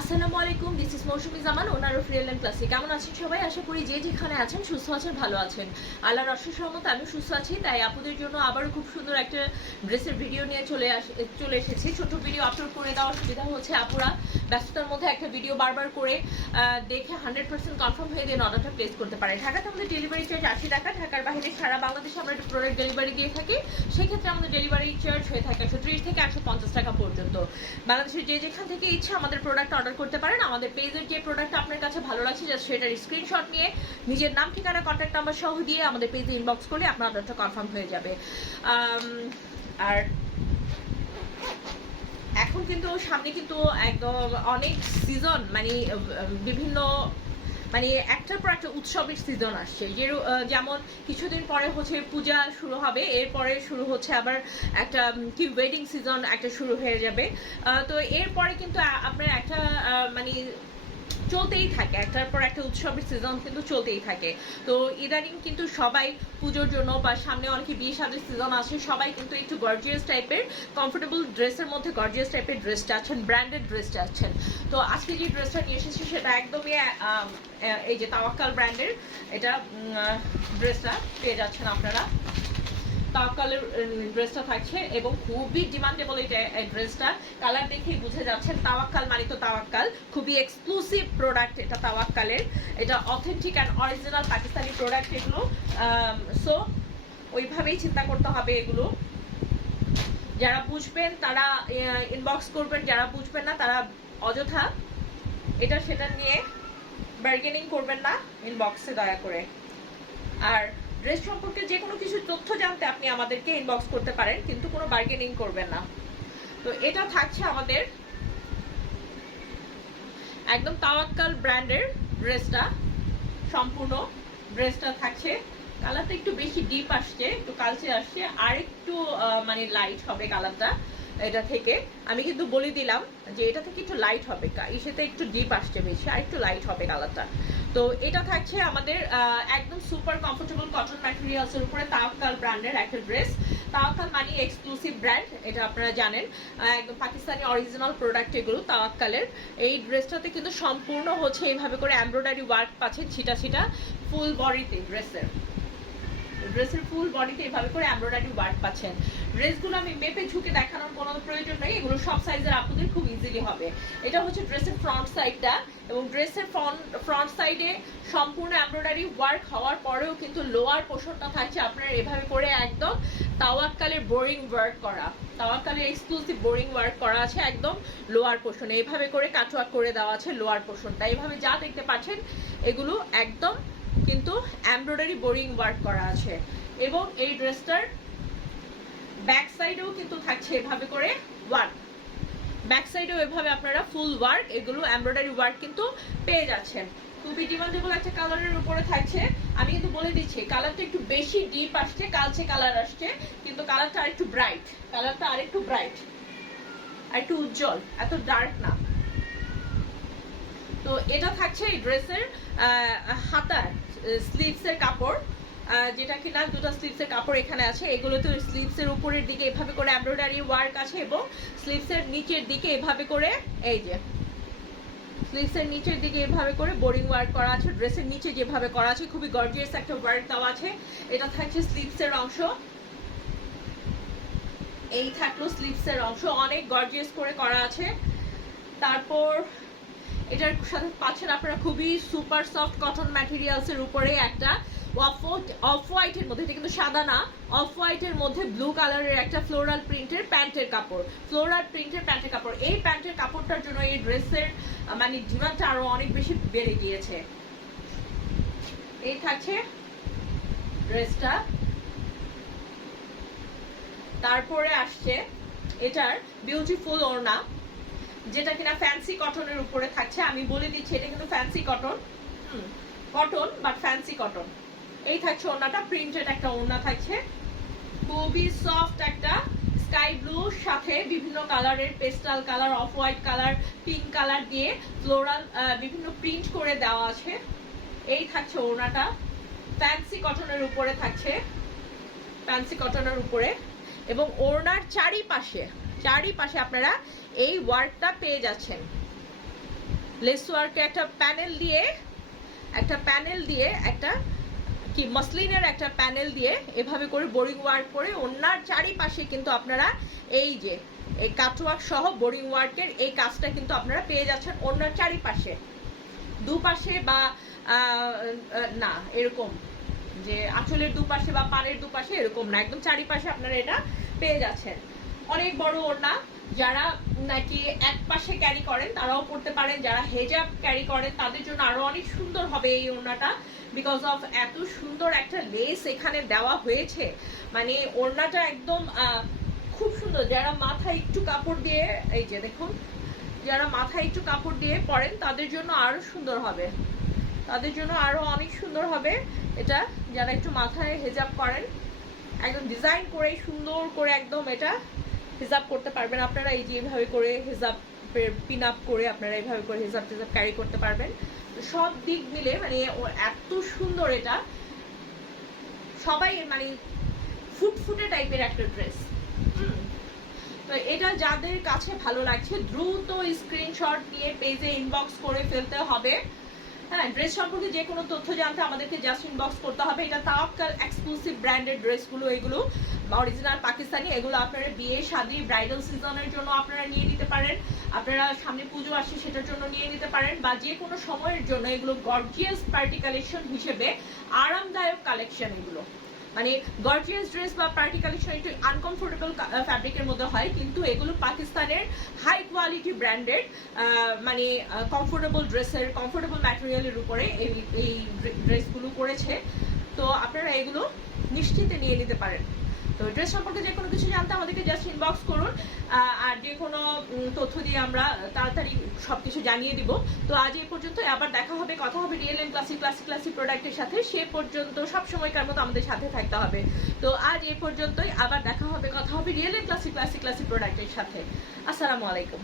আসসালামু আলাইকুম, this is Mousumi Zaman, owner of real and classic. কেমন আছেন সবাই? আশা করি যে যেখানে আছেন সুস্থ আছেন, ভালো আছেন। আল্লাহর অশেষ রহমতে আমি সুস্থ আছি। তাই আপুদের জন্য আবারও খুব সুন্দর একটা ড্রেসের ভিডিও নিয়ে চলে এসেছি। ছোট ভিডিও আপলোড করে দেওয়ার সুবিধা হচ্ছে আপুরা ব্যস্ততার মধ্যে একটা ভিডিও বারবার করে দেখে 100% কনফার্ম হয়ে দিয়ে অর্ডারটা প্লেস করতে পারে। ঢাকাতে আমাদের ডেলিভারি চার্জ 80 টাকা, ঢাকার বাইরে সারা বাংলাদেশে আমরা একটা প্রোডাক্ট ডেলিভারি দিয়ে থাকি। সেক্ষেত্রে আমাদের ডেলিভারি চার্জ হয়ে থাকে 130 থেকে 150 টাকা পর্যন্ত। বাংলাদেশের যে যেখান থেকে ইচ্ছা আমাদের প্রোডাক্ট অর্ডার করতে পারেন। আমাদের পেজের যে প্রোডাক্ট আপনার কাছে ভালো লাগছে জাস্ট সেটার স্ক্রিনশট নিয়ে নিজের নাম, ঠিকানা, কন্ট্যাক্ট নাম্বার সহ দিয়ে আমাদের পেজে ইনবক্স করলে আপনার অর্ডারটা কনফার্ম হয়ে যাবে। আর এখন কিন্তু সামনে কিন্তু একদম অনেক সিজন, মানে বিভিন্ন, মানে একটার পর একটা উৎসবের সিজন আসছে। যেমন কিছুদিন পরে হচ্ছে পূজা শুরু হবে, এরপরে শুরু হচ্ছে আবার একটা কি ওয়েডিং সিজন একটা শুরু হয়ে যাবে। তো এরপরে কিন্তু আপনার একটা মানে চলতেই থাকে, একটার পর একটা উৎসবের সিজন কিন্তু চলতেই থাকে। তো ইদানিং কিন্তু সবাই পুজোর জন্য বা সামনে অনেকে বিয়ে শাদীর সিজন আসে, সবাই কিন্তু একটু গর্জিয়াস টাইপের কমফোর্টেবল ড্রেসের মধ্যে গর্জিয়াস টাইপের ড্রেস চাচ্ছেন, ব্র্যান্ডেড ড্রেস চাচ্ছেন। তো আজকে যে ড্রেসটা নিয়ে এসেছি সেটা একদমই এই যে তাওয়াক্কাল ব্র্যান্ডের এটা ড্রেসটা পেয়ে যাচ্ছেন আপনারা। তাওয়াক্কালের ড্রেসটা থাকছে এবং খুবই ডিমান্ডেবল এই ড্রেসটা। কালার দেখেই বুঝে যাচ্ছেন তাওয়াক্কাল মানে তো তাওয়াক্কাল, খুবই এক্সক্লুসিভ প্রোডাক্ট এটা তাওয়াক্কালের। এটা authentic and original Pakistani product এগুলো। সো ওইভাবেই চিন্তা করতে হবে এগুলো। যারা বুঝবেন তারা ইনবক্স করবেন, যারা বুঝবেন না তারা অযথা এটা সেটা নিয়ে বার্গেনিং করবেন না ইনবক্সে দয়া করে। আর ড্রেস সম্পর্কে যে কোনো কিছু তথ্য জানতে আপনি আমাদেরকে ইনবক্স করতে পারেন, কিন্তু কোনো বার্গেনিং করবেন না। তো এটা থাকছে আমাদের একদম তাওয়াক্কাল ব্র্যান্ডের ড্রেসটা, সম্পূর্ণ ড্রেসটা থাকছে। কালারটা একটু বেশি ডিপ আসছে, একটু কালচে আসছে, আর একটু মানে লাইট হবে কালারটা এটা থেকে। আমি কিন্তু বলে দিলাম যে এটা থেকে একটু লাইট হবে, ইসেতে একটু ডিপ আসছে বেশি, আর একটু লাইট হবে কালারটা। তো এটা থাকছে আমাদের একদম সুপার কমফোর্টেবল কটন ম্যাটেরিয়ালসের উপরে তাওয়াক্কাল ব্র্যান্ডের একটা ড্রেস। তাওয়াক্কাল মানে এক্সক্লুসিভ ব্র্যান্ড, এটা আপনারা জানেন। একদম পাকিস্তানি অরিজিনাল প্রোডাক্ট এগুলো তাওয়াক্কালের। এই ড্রেসটাতে কিন্তু সম্পূর্ণ হচ্ছে এইভাবে করে এমব্রয়ডারি ওয়ার্ক পাচ্ছেন ছিটা ছিটা ফুল বডিতে। ড্রেসের ফুল বডিতে এভাবে করে এমব্রয়ডারি ওয়ার্ক পাচ্ছেন। ড্রেসগুলো আমি মেপে ঝুঁকে দেখানোর কোনো প্রয়োজন নেই, এগুলো সব সাইজের আপনাদের খুব ইজিলি হবে। এটা হচ্ছে ড্রেসের ফ্রন্ট সাইডটা, এবং ড্রেসের ফ্রন্ট সাইডে সম্পূর্ণ এমব্রয়ডারি ওয়ার্ক হওয়ার পরেও কিন্তু লোয়ার পোর্শনটা থাকছে আপনার এভাবে করে একদম তাওয়াক্কালের বোরিং ওয়ার্ক করা, তাওয়াক্কালের এক্সক্লুসিভ বোরিং ওয়ার্ক করা আছে একদম লোয়ার পোর্শনে। এইভাবে করে কাটওয়ার্ক করে দেওয়া আছে লোয়ার পোর্শনটা। এইভাবে যা দেখতে পাচ্ছেন এগুলো একদম কিন্তু এমব্রয়ডারি বোরিং ওয়ার্ক করা আছে। এবং এই ড্রেসটার ব্যাক সাইডেও কিন্তু থাকছে এভাবে করে ওয়ার্ক, ব্যাক সাইডেও এভাবে আপনারা ফুল ওয়ার্ক, এগুলো এমব্রয়ডারি ওয়ার্ক কিন্তু পেয়ে যাচ্ছেন। খুবই ডিমান্ডেবল একটা কালারের উপরে থাকছে। আমি কিন্তু বলে দিচ্ছি কালারটা একটু বেশি ডিপ আসছে, কালচে কালার আসছে, কিন্তু কালারটা আরেকটু ব্রাইট, কালারটা আরেকটু ব্রাইট, আরেকটু উজ্জ্বল, এত ডার্ক না। তো এটা থাকছে এই ড্রেসের হাতার স্লিভসের কাপড়, যেটা কিনা দুটো স্লিভসের কাপড় এখানে আছে। এগুলো তো স্লিভসের উপরের দিকে এভাবে করে এমব্রয়ডারি ওয়ার্ক আছে, এবং স্লিভসের নিচের দিকে এভাবে করে এই যে স্লিভসের নিচের দিকে এভাবে করে বোরিং ওয়ার্ক করা আছে। ড্রেসের নিচে যেভাবে করা আছে খুবই গর্জিয়াস একটা ওয়ার্ক দেওয়া আছে। এটা থাকছে স্লিভসের অংশ, এই থাকলো স্লিভসের অংশ, অনেক গর্জিয়াস করে করা আছে। তারপর এটার সাথে পাচ্ছেন আপনারা খুবই সুপার সফট কটন ম্যাটেরিয়ালসের উপরে একটা অফ হোয়াইটের মধ্যে, এটা কিন্তু সাদা না, অফ হোয়াইটের মধ্যে ব্লু কালারের একটা ফ্লোরাল প্রিন্টের প্যান্টের কাপড়, ফ্লোরাল প্রিন্টের প্যান্টের কাপড়। এই প্যান্টের কাপড়টার জন্য এই ড্রেসের মানে ডিমান্ডটা আরো অনেক বেশি বেড়ে গিয়েছে। এই থাকছে ড্রেসটা। তারপরে আসছে এটার বিউটিফুল ওড়না, যেটা কিনা ফ্যান্সি কটনের উপরে থাকছে। আমি বলে দিচ্ছি এটা কিন্তু fancy cotton, cotton but fancy cotton. এই থাকছে ওড়নাটা, প্রিন্টেড একটা ওড়না থাকছে, খুবই সফট একটা স্কাই ব্লুর সাথে বিভিন্ন কালারের pastel colour, off white colour, pink colour দিয়ে ফ্লোরাল বিভিন্ন প্রিন্ট করে দেওয়া আছে। এই থাকছে ওড়নাটা, ফ্যান্সি কটনের উপরে থাকছে, ফ্যান্সি কটনের উপরে। এবং ওড়নার চারিপাশে আপনারা এই ওয়ার্কটা পেয়ে যাচ্ছেন, লেস ওয়ার্কে একটা প্যানেল দিয়ে একটা কি মসলিনের একটা প্যানেল দিয়ে এভাবে করে বোরিং ওয়ার্ক করে ওনার চারিপাশে কিন্তু আপনারা এই যে এই কাটওয়ার্ক সহ বোরিং ওয়ার্কের এই কাজটা কিন্তু আপনারা পেয়ে যাচ্ছেন ওনার চারিপাশে, দুপাশে বা না এরকম যে আঁচলের দুপাশে বা পাড়ের দুপাশে এরকম না, একদম চারিপাশে আপনারা এটা পেয়ে যাচ্ছেন। অনেক বড় ওড়না, যারা নাকি এক পাশে ক্যারি করেন তারাও পড়তে পারেন, যারা হেজাব ক্যারি করেন তাদের জন্য আরো অনেক সুন্দর হবে এই ওড়নাটা, বিকজ অফ এত সুন্দর একটা লেস এখানে দেওয়া হয়েছে, মানে ওড়নাটা একদম খুব সুন্দর। যারা মাথায় একটু কাপড় দিয়ে, এই যে দেখুন, যারা মাথায় একটু কাপড় দিয়ে পরেন তাদের জন্য আরো সুন্দর হবে, তাদের জন্য আরো অনেক সুন্দর হবে এটা। যারা একটু মাথায় হেজাব করেন একদম ডিজাইন করে সুন্দর করে একদম এটা হিজাব করতে পারবেন আপনারা। এই যে এইভাবে করে হিজাব পিন আপ করে আপনারা এইভাবে করে হিজাব টিজাব ক্যারি করতে পারবেন। সব দিক মিলে মানে এত সুন্দর এটা, সবাই মানে ফুটফুটে টাইপের একটা ড্রেস। তো এটা যাদের কাছে ভালো লাগছে দ্রুত স্ক্রিনশট নিয়ে পেজে ইনবক্স করে ফেলতে হবে। হ্যাঁ, ড্রেস সম্পর্কে যে কোনো তথ্য জানতে আমাদেরকে জাস্ট ইনবক্স করতে হবে। এটা তাওয়াক্কাল এক্সক্লুসিভ ব্র্যান্ডেড ড্রেসগুলো, এগুলো অরিজিনাল পাকিস্তানি, এগুলো আপনারা বিয়ে শাদী ব্রাইডাল সিজনের জন্য আপনারা নিয়ে নিতে পারেন, আপনারা সামনে পুজো আসছে সেটার জন্য নিয়ে নিতে পারেন, বা যে কোনো সময়ের জন্য এগুলো গর্জিয়াস পার্টি কালেকশন হিসেবে আরামদায়ক কালেকশন। এগুলো মানে গর্জিয়াস ড্রেস বা পার্টি কালেকশন একটু আনকমফোর্টেবল ফ্যাব্রিকের মধ্যে হয়, কিন্তু এগুলো পাকিস্তানের হাই কোয়ালিটি ব্র্যান্ডেড মানে কমফোর্টেবল ড্রেসের কমফোর্টেবল ম্যাটেরিয়ালের উপরে এই ড্রেসগুলো করেছে। তো আপনারা এগুলো নিশ্চিন্তে নিয়ে নিতে পারেন। তো ড্রেস সম্পর্কে যে কোনো কিছু জানতে আমাদেরকে জাস্ট ইনবক্স করুন, আর যে কোনো তথ্য দিয়ে আমরা তাড়াতাড়ি সবকিছু জানিয়ে দিব। তো আজ এই পর্যন্ত, আবার দেখা হবে, কথা হবে রিয়েল এন্ড ক্লাসিক প্রোডাক্টের সাথে। সে পর্যন্ত সব সময়কার মতো আমাদের সাথে থাকতে হবে। তো আজ এই পর্যন্তই, আবার দেখা হবে, কথা হবে রিয়েল এন্ড ক্লাসিক প্রোডাক্টের সাথে। আসসালামু আলাইকুম।